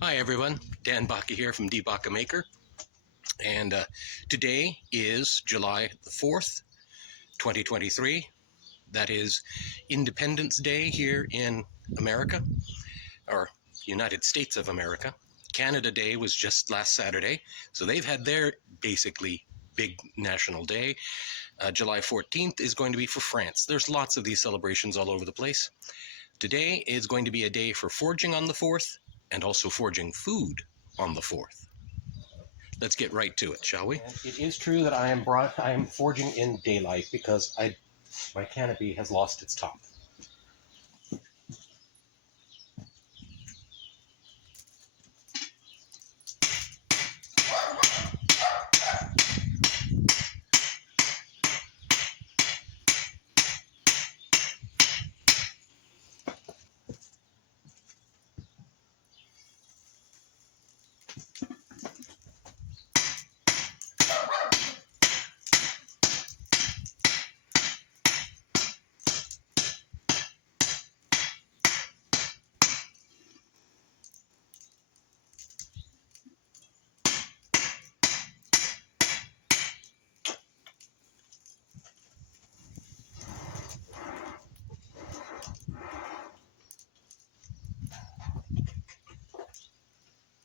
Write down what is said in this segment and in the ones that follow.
Hi everyone, DBaca here from DBaca Maker, and today is July the 4th, 2023. That is Independence Day here in America, or United States of America. Canada Day was just last Saturday, so they've had their basically big national day. July 14th is going to be for France. There's lots of these celebrations all over the place. Today is going to be a day for foraging on the 4th, and also foraging food on the 4th. Let's get right to it, shall we? And it is true that I am forging in daylight because my canopy has lost its top.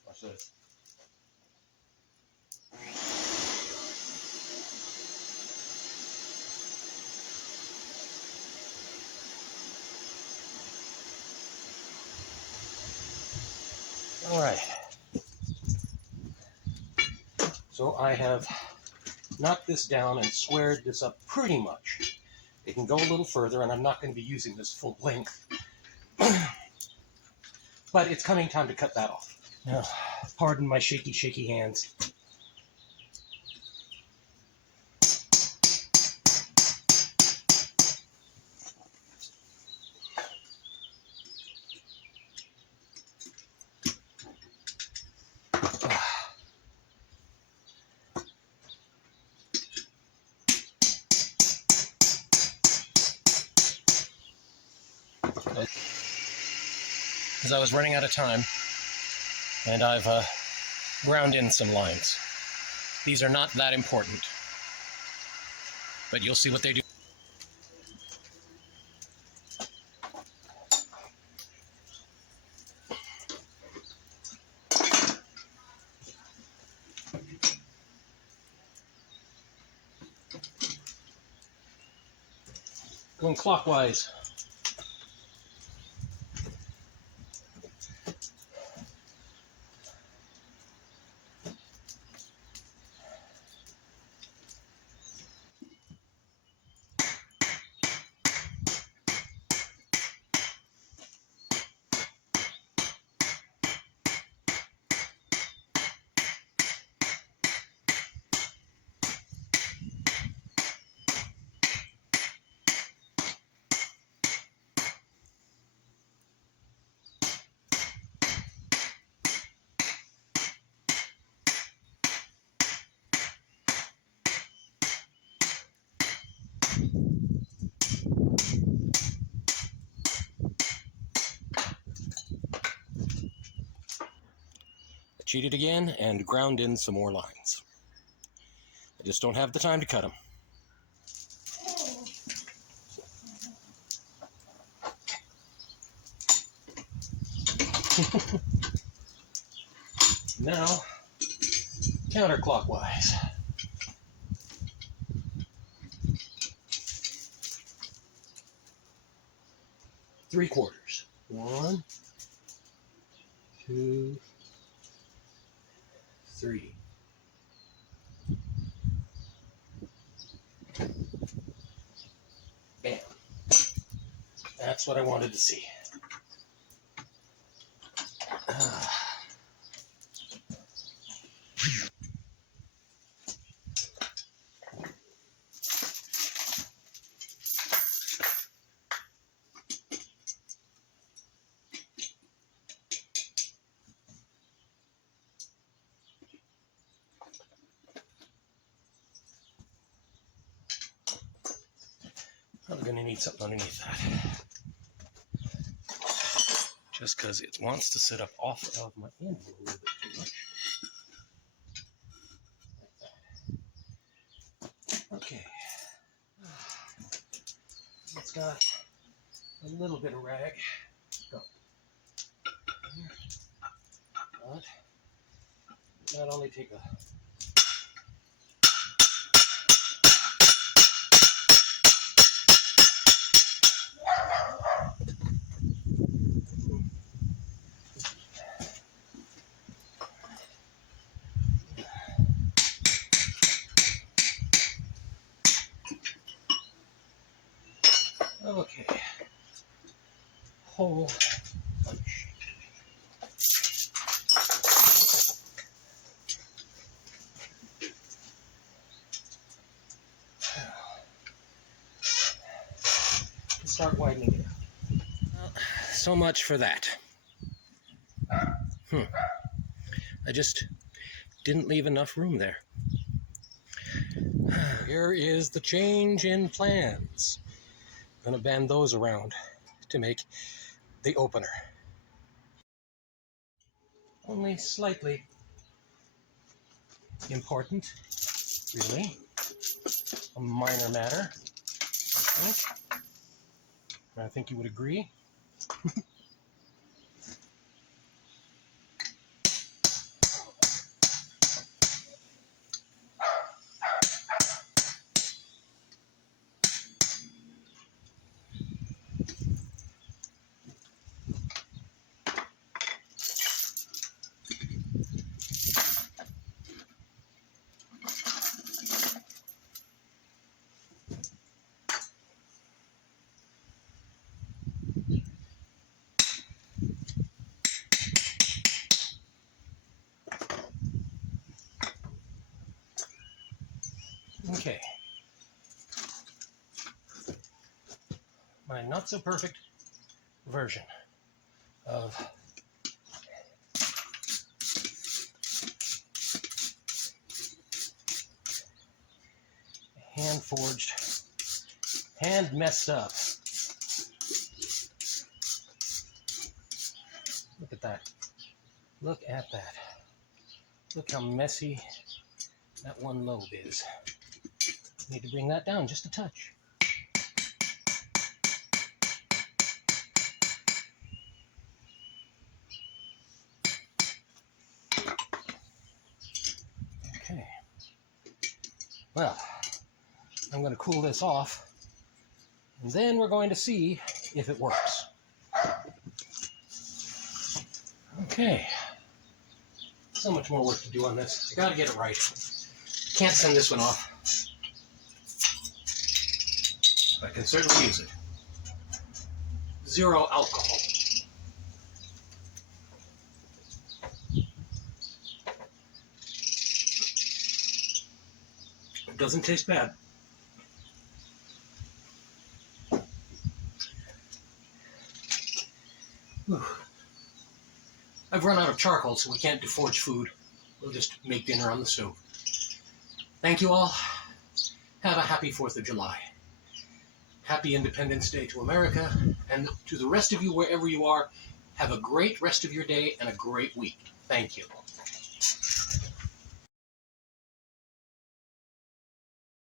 Watch this. All right. So I have knocked this down and squared this up pretty much. It can go a little further, and I'm not going to be using this full length. But it's coming time to cut that off. Now, pardon my shaky hands. Because I was running out of time, and I've ground in some lines. These are not that important, but you'll see what they do. Going clockwise. Cheated again and ground in some more lines. I just don't have the time to cut them. Now, counterclockwise. Three quarters. 1, 2, 3. Bam. That's what I wanted to see. I'm going to need something underneath that. just because it wants to sit up off of my end a little bit too much. Okay. It's got a little bit of rag. Go. But not only take a okay. Whole bunch. Start widening it out. Well, so much for that. I just didn't leave enough room there. Here is the change in plans. I'm going to bend those around to make the opener. Only slightly important, really. A minor matter, I think you would agree. Okay. My not so perfect version of hand forged, hand messed up. Look at that. Look at that. Look how messy that one lobe is. Need to bring that down just a touch. Okay. Well, I'm going to cool this off, and then we're going to see if it works. Okay. So much more work to do on this. I got to get it right. Can't send this one off. I can certainly use it. 0 alcohol. It doesn't taste bad. Whew. I've run out of charcoal, so we can't do forged food. We'll just make dinner on the stove. Thank you all. Have a happy 4th of July. Happy Independence Day to America, and to the rest of you, wherever you are, have a great rest of your day and a great week. Thank you.